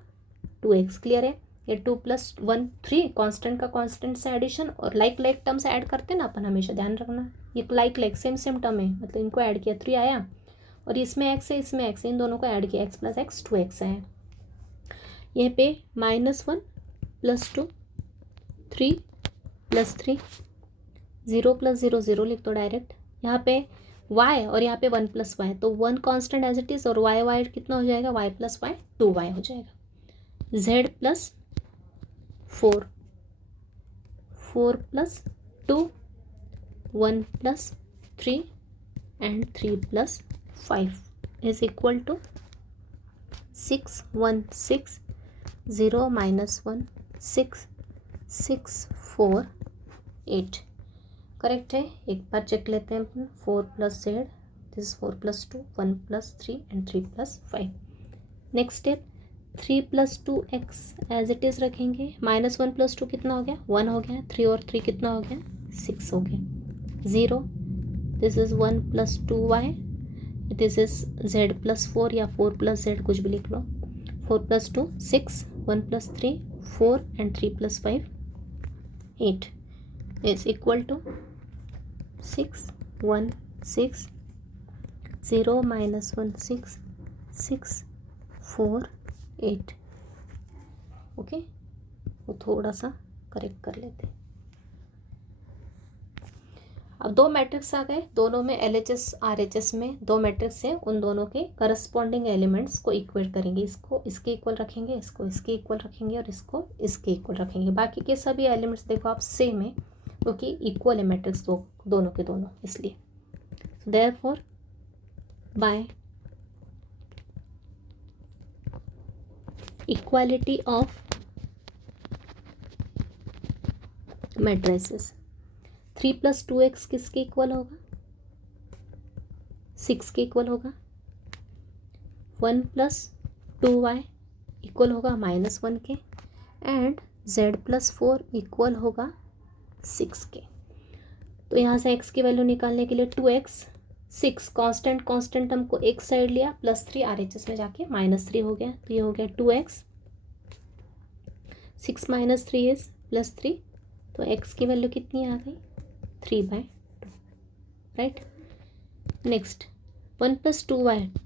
2x। क्लियर है। ये 2 + 1 3, कांस्टेंट का कांस्टेंट से एडिशन, और लाइक टर्म से ऐड करते हैं ना अपन, हमेशा ध्यान रखना ये लाइक सेम टर्म है, मतलब इनको ऐड किया 3 आया, और इसमें x है इसमें x है, इन दोनों को ऐड किया x + x 2x है। यहाँ पे -1 + 2 3 + 3 0 + 0 0 लिख दो डायरेक्ट। यहाँ पे y और यहाँ पे 1 + y, तो 1 कांस्टेंट एज इट इज़, और y कितना हो जाएगा y + y 2y हो जाएगा। z + 4 4 + 2 1 + 3 and 3 + 5 is equal to 6 1 6 0 -1 6 6 4 8 correct है। एक बार चेक लेते हैं अपन। 4 + z, this 4 + 2 1 + 3 and 3 + 5। Next step, 3 + 2x as it is रखेंगे। -1 + 2 कितना हो गया 1 हो गया, 3 और 3 कितना हो गया 6 हो गया। 0, this is 1 + 2y, this is z + 4 या 4 + z कुछ भी लिख लो। 4 + 2 6 1 + 3 4 and 3 + 5 8 is equal to 6 1 6 0 -1 6 6 4 8। Okay, वो थोड़ा सा करेक्ट कर लेते हैं। अब दो मैट्रिक्स आ गए, दोनों में LHS RHS में दो मैट्रिक्स है, उन दोनों के करस्पॉन्डिंग एलिमेंट्स को इक्वेट करेंगे। इसको इसके इक्वल रखेंगे, इसको इसके इक्वल रखेंगे, और इसको इसके इक्वल रखेंगे। बाकी के सभी एलिमेंट्स देखो आप सेम है, क्योंकि इक्वल है मैट्रिक्स दोनों के दोनों, इसलिए therefore by equality of matrices 3 + 2x किसके इक्वल होगा 6 के इक्वल होगा। 1 + 2y इक्वल होगा -1 के, एंड z + 4 इक्वल होगा 6 के। तो यहाँ से x की वैल्यू निकालने के लिए 2x 6 कांस्टेंट हमको एक साइड लिया, +3 RHS में जाके -3 हो गया, तो ये हो गया 2x 6 - 3 इज +3, तो x की वैल्यू कितनी आ गई 3/2, right. Next 1 +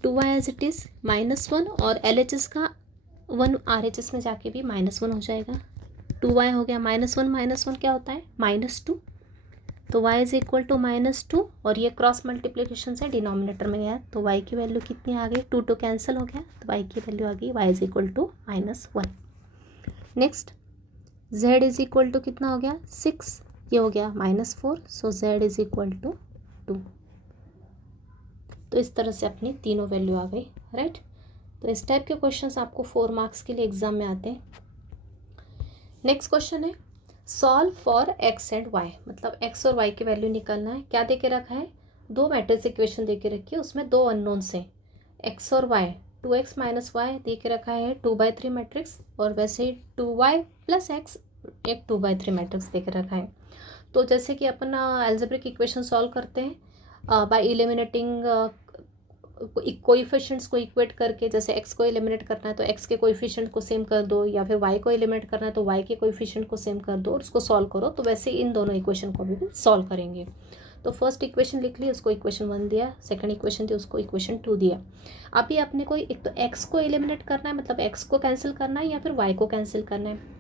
2y as it is -1, और LHS का 1 RHS में जाके भी -1 हो जाएगा। 2y हो गया -1 क्या होता है -2, तो y इज इक्वल टू -2, और ये क्रॉस मल्टीप्लिकेशन से डिनोमिनेटर में गया, तो y की वैल्यू कितनी आ गई 2 2 कैंसिल हो गया, तो y की वैल्यू आ गई y is equal to -1। Next z is equal to कितना हो गया 6, ये हो गया -4, so z is equal to 2। तो इस तरह से अपनी तीनों वैल्यू आ गई, राइट। तो इस टाइप के क्वेश्चंस आपको 4 मार्क्स के लिए एग्जाम में आते हैं। नेक्स्ट क्वेश्चन है solve for x and y, मतलब x और y की वैल्यू निकालना है। क्या दे के रखा है, दो मैट्रिक्स इक्वेशन दे के रखी है, उसमें दो अननोन्स हैं x और y। 2x - y दे के रखा है 2/3 मैट्रिक्स, और वैसे ही 2y + x एक 2/3 मैट्रिक्स दे के रखा है। तो जैसे कि अपन अलजेब्रिक इक्वेशन सॉल्व करते हैं बाय एलिमिनेटिंग कोएफिशिएंट्स को इक्वेट करके, जैसे x को एलिमिनेट करना है तो x के कोएफिशिएंट को सेम कर दो, या फिर y को एलिमिनेट करना है तो y के कोएफिशिएंट को सेम कर दो और उसको सॉल्व करो। तो वैसे इन दोनों इक्वेशन को भी सॉल्व करेंगे। तो फर्स्ट इक्वेशन लिख ली, उसको इक्वेशन 1 दिया, सेकंड इक्वेशन थी उसको इक्वेशन 2 दिया। अभी अपने को एक तो x को एलिमिनेट करना है, मतलब x को कैंसिल करना है, या फिर y को कैंसिल करना है।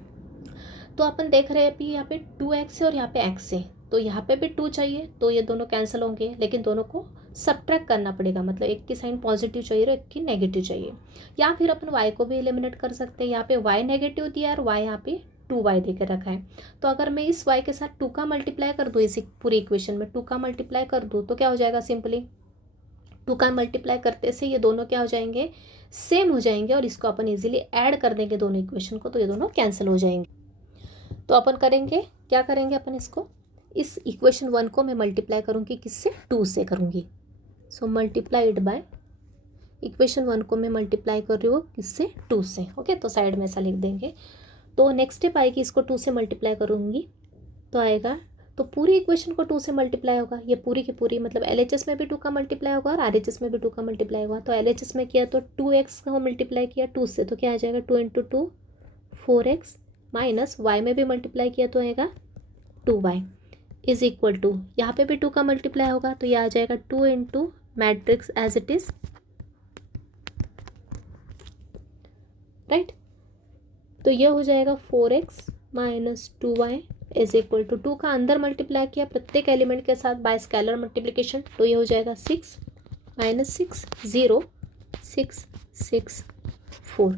तो अपन देख रहे हैं अभी यहाँ पे 2x है और यहाँ पे x है, तो यहाँ पे भी 2 चाहिए, तो ये दोनों कैंसिल होंगे, लेकिन दोनों को सब्ट्रैक्ट करना पड़ेगा, मतलब एक की साइन पॉजिटिव चाहिए और एक की नेगेटिव चाहिए। या फिर अपन y को भी एलिमिनेट कर सकते हैं। यहाँ पे y नेगेटिव दिया है और y यहाँ पे 2y दे के रखा है। तो अगर मैं इस y के साथ 2 का मल्टीप्लाई कर दूँ, इसी पूरी इक्वेशन में 2 का मल्टीप्लाई कर दूँ, तो क्या हो जाएगा, सिंपली 2 का मल्टीप्लाई करते से ये दोनों क्या हो जाएंगे, सेम हो जाएंगे, और इसको अपन इजीली ऐड कर देंगे दोनों इक्वेशन को, तो ये दोनों कैंसिल हो जाएंगे। तो अपन करेंगे क्या करेंगे, अपन इसको, इस इक्वेशन 1 को मैं मल्टीप्लाई करूँगी किससे, 2 से करूँगी। सो मल्टीप्लाइड बाय इक्वेशन 1 को मैं मल्टीप्लाई कर रही हूँ किससे, 2 से। ओके, तो साइड में ऐसा लिख देंगे। तो नेक्स्ट स्टेप आएगी, इसको 2 से मल्टीप्लाई करूँगी तो आएगा, तो पूरी इक्वेशन को 2 से मल्टीप्लाई होगा, ये पूरी की पूरी, मतलब LHS में भी 2 का मल्टीप्लाई होगा और RHS में भी 2 का मल्टीप्लाई होगा। तो LHS में किया तो 2x का मल्टीप्लाई किया 2 से, तो क्या आ जाएगा, 2 × 2 4x, माइनस y में भी मल्टीप्लाई किया तो आएगा 2y इज इक्वल टू, यहाँ पे भी 2 का मल्टीप्लाई होगा तो ये आ जाएगा 2 × matrix as it is, right. तो ये हो जाएगा 4x minus 2y is equal to 2 का अंदर मल्टीप्लाई किया प्रत्येक एलिमेंट के साथ बाय स्केलर मल्टीप्लिकेशन, तो ये हो जाएगा 6 माइनस 6 0 6 6 4।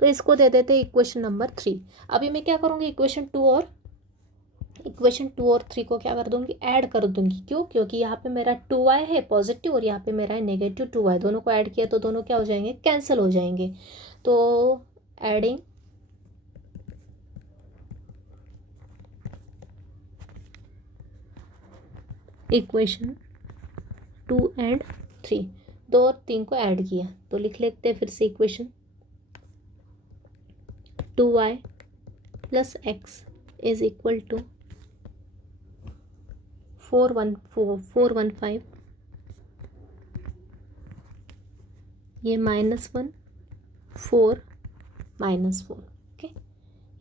तो इसको दे देते हैं इक्वेशन नंबर 3। अभी मैं क्या करूँगी, इक्वेशन 2 और 3 को क्या कर दूँगी, ऐड कर दूँगी। क्यों, क्योंकि यहाँ पे मेरा 2y है पॉजिटिव और यहाँ पे मेरा है नेगेटिव 2y, दोनों को ऐड किया तो दोनों क्या हो जाएंगे, कैंसिल हो जाएंगे। तो एडिंग इक्वेशन 2 एंड 3, 2 और 3 को ऐड किया तो लिख लेते हैं फिर से equation 2y plus x is equal to 415, ये -1 4 -4, ओके,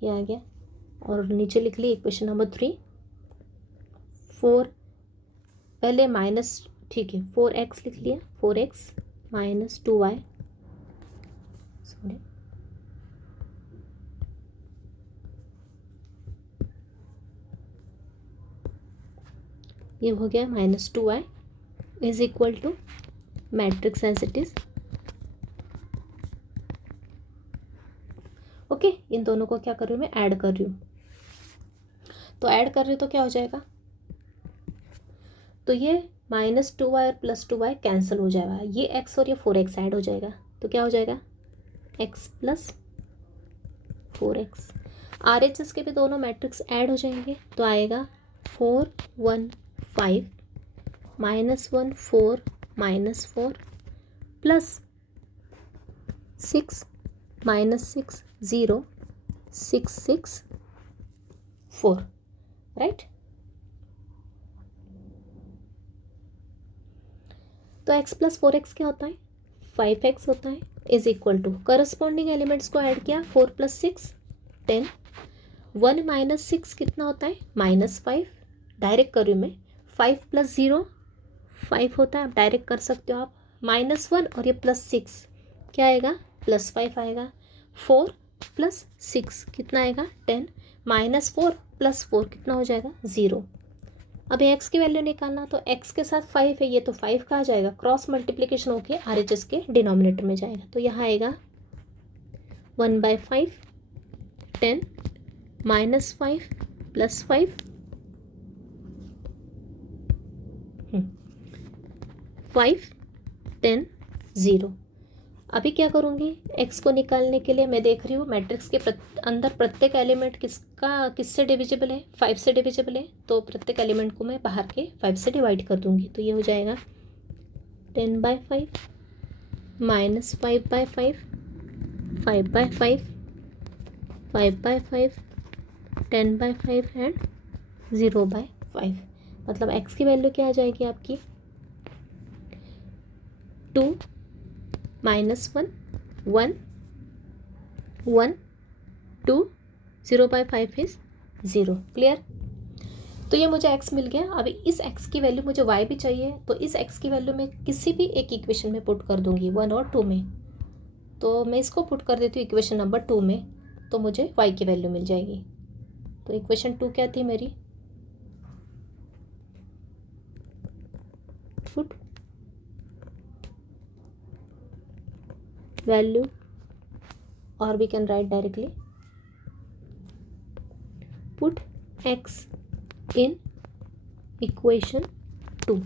ये आ गया। और नीचे लिख ली इक्वेशन नंबर 3, 4 पहले माइनस, ठीक है, 4x लिख लिया, 4x माइनस 2y, सॉरी, ये हो गया -2y is equal to matrix as it is. Okay, इन दोनों को क्या कर रही हूँ मैं, ऐड कर रही हूँ। तो ऐड कर रही हूँ तो क्या हो जाएगा, तो ये -2y और +2y कैंसिल हो जाएगा, ये x और ये 4x ऐड हो जाएगा, तो क्या हो जाएगा, x + 4x। RHS के भी दोनों मैट्रिक्स ऐड हो जाएंगे तो आएगा 4 1 5 -1 4 -4 प्लस 6 -6 0 6 6 4, राइट। तो x + 4x क्या होता है, 5x होता है, is equal to corresponding elements को ऐड किया, 4 + 6 10, 1 - 6 कितना होता है, -5, डायरेक्ट कर रही हूँ मैं, 5 + 0 5 होता है, आप डायरेक्ट कर सकते हो आप, -1 और ये +6 क्या आएगा, +5 आएगा, 4 + 6 कितना आएगा, 10, -4 + 4 कितना हो जाएगा, 0। अब x की वैल्यू निकालना, तो x के साथ 5 है, ये तो 5 कहाँ जाएगा, क्रॉस मल्टीप्लिकेशन होके RHS के डिनोमिनेटर में जाएगा, तो यहाँ आएगा 1/5 10 -5 + 5 5 10 0। अभी क्या करूँगी, x को निकालने के लिए मैं देख रही हूँ मैट्रिक्स के अंदर प्रत्येक एलिमेंट किससे डिविजिबल है, 5 से डिविजिबल है, तो प्रत्येक एलिमेंट को मैं बाहर के 5 से डिवाइड कर दूँगी, तो ये हो जाएगा 10/5 -5/5 5/5 5/5 10/5 एंड 0/5। मतलब x की वैल्यू क्या आ जाएगी आपकी, 2 -1 1 1 2 0/5 इज 0, क्लियर। तो ये मुझे x मिल गया। अभी इस x की वैल्यू मुझे y भी चाहिए, तो इस x की वैल्यू मैं किसी भी एक इक्वेशन में पुट कर दूंगी, 1 और 2 में। तो मैं इसको पुट कर देती हूँ इक्वेशन नंबर 2 में, तो मुझे y की वैल्यू मिल जाएगी। तो इक्वेशन 2 क्या थी मेरी, put value, or we can write directly put x in equation 2.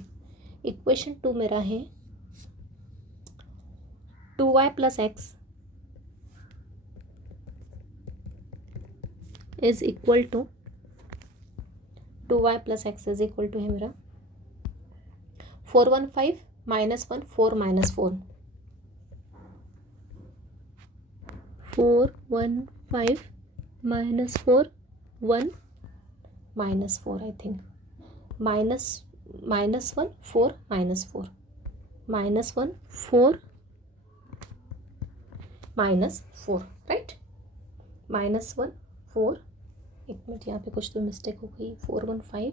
Equation 2 मेरा है 2y plus x is equal to 2y plus x is equal to है मेरा 415 minus 1 4 minus 4 415 minus 4 1 minus 4 I think minus 1 4 minus 4 minus 1 4 minus 4 right minus 1 4 एक minute यहाँ पे कुछ तो mistake हो गई 415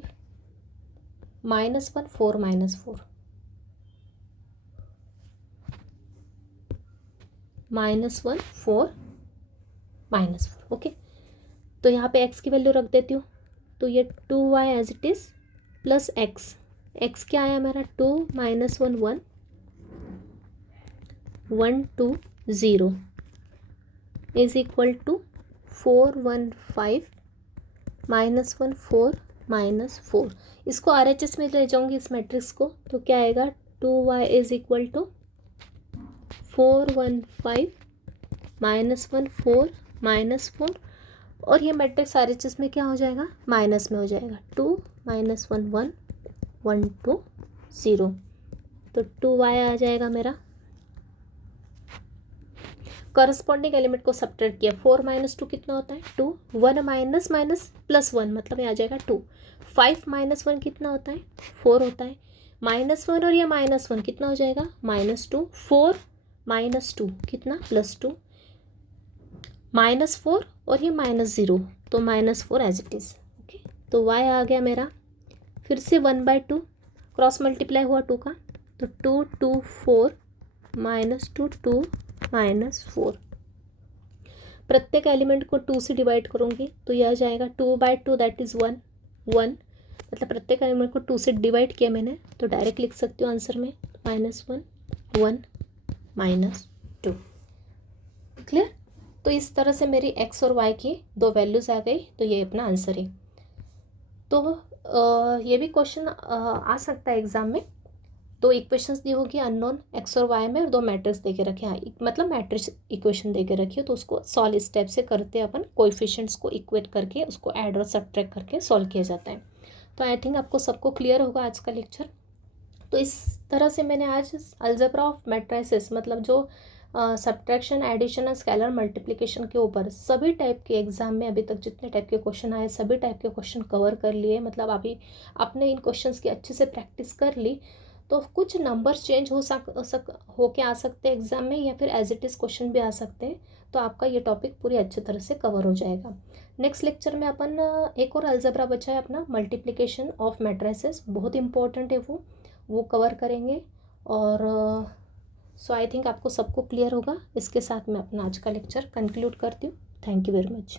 minus 1 4 minus 4 minus 1 4 minus 4 okay. तो यहाँ पे x की वैल्यू रख देती हूँ तो ये 2y as it is plus x क्या आया मेरा 2 minus 1 1 1 2 0 is equal to 415 minus 1 4 minus 4। इसको RHS में ले जाऊंगी इस मैट्रिक्स को तो क्या आएगा 2y is equal to 415 minus 1 4 minus 4 और ये मैट्रिक्स RHS में क्या हो जाएगा माइनस में हो जाएगा 2 माइनस 1 1 1 2 0 तो 2y आ जाएगा मेरा। करस्पॉन्डिंग एलिमेंट को सब्ट्रैक्ट किया 4 माइनस 2 कितना होता है 2 1 माइनस माइनस प्लस 1 मतलब ये आ जाएगा 2 5 माइनस 1 कितना होता है 4 होता है माइनस 1 और ये माइनस 1 कितना हो जाएगा माइनस 2 4 माइनस 2 कितना प्लस 2 माइनस 4 और ये माइनस 0 तो minus 4 as it is okay. तो y आ गया मेरा फिर से 1/2 क्रॉस मल्टीप्लाई हुआ 2 का तो 2 2 4 माइनस 2 2 माइनस 4 प्रत्येक एलिमेंट को 2 से डिवाइड करूँगी तो यह आ जाएगा 2/2 दैट इज़ 1 1 मतलब प्रत्येक एलिमेंट को 2 से डिवाइड किया मैंने तो डायरेक्ट लिख सकती हूँ आंसर में माइनस 1 1 माइनस 2 क्लियर। तो इस तरह से मेरी x और y की दो वैल्यूज़ आ गई तो ये अपना आंसर है। तो ये भी क्वेश्चन आ सकता है एग्जाम में दो इक्वेशंस दी होगी अननोन x और y में और दो मैट्रिक्स दे के रखे हाँ मतलब मैट्रिक्स इक्वेशन दे के रखी हो तो उसको सॉल्व स्टेप से करते अपन कोएफिशिएंट्स को इक्वेट करके उसको ऐड और सब्ट्रैक्ट करके सॉल्व किया जाता है। तो आई थिंक आपको सबको क्लियर होगा आज का लेक्चर। तो इस तरह से मैंने आज अलजेब्रा ऑफ मैट्रिसेस मतलब जो सब्ट्रैक्शन एडिशन और स्केलर मल्टीप्लिकेशन के ऊपर सभी टाइप के एग्जाम में अभी तक जितने टाइप के क्वेश्चन आए सभी टाइप के क्वेश्चन कवर कर लिए मतलब अभी आपने इन क्वेश्चंस की अच्छे से प्रैक्टिस कर ली तो कुछ नंबर्स चेंज हो के आ सकते हैं एग्जाम में या फिर एज इट इज़ क्वेश्चन भी आ सकते हैं तो आपका ये टॉपिक पूरी अच्छी तरह से कवर हो जाएगा। नेक्स्ट लेक्चर में अपन एक और अलजेब्रा बचा है अपना मल्टीप्लिकेशन ऑफ मैट्रिसेस बहुत इंपॉर्टेंट है वो कवर करेंगे और सो आई थिंक आपको सबको क्लियर होगा। इसके साथ मैं अपना आज का लेक्चर कंक्लूड करती हूँ। Thank you very much.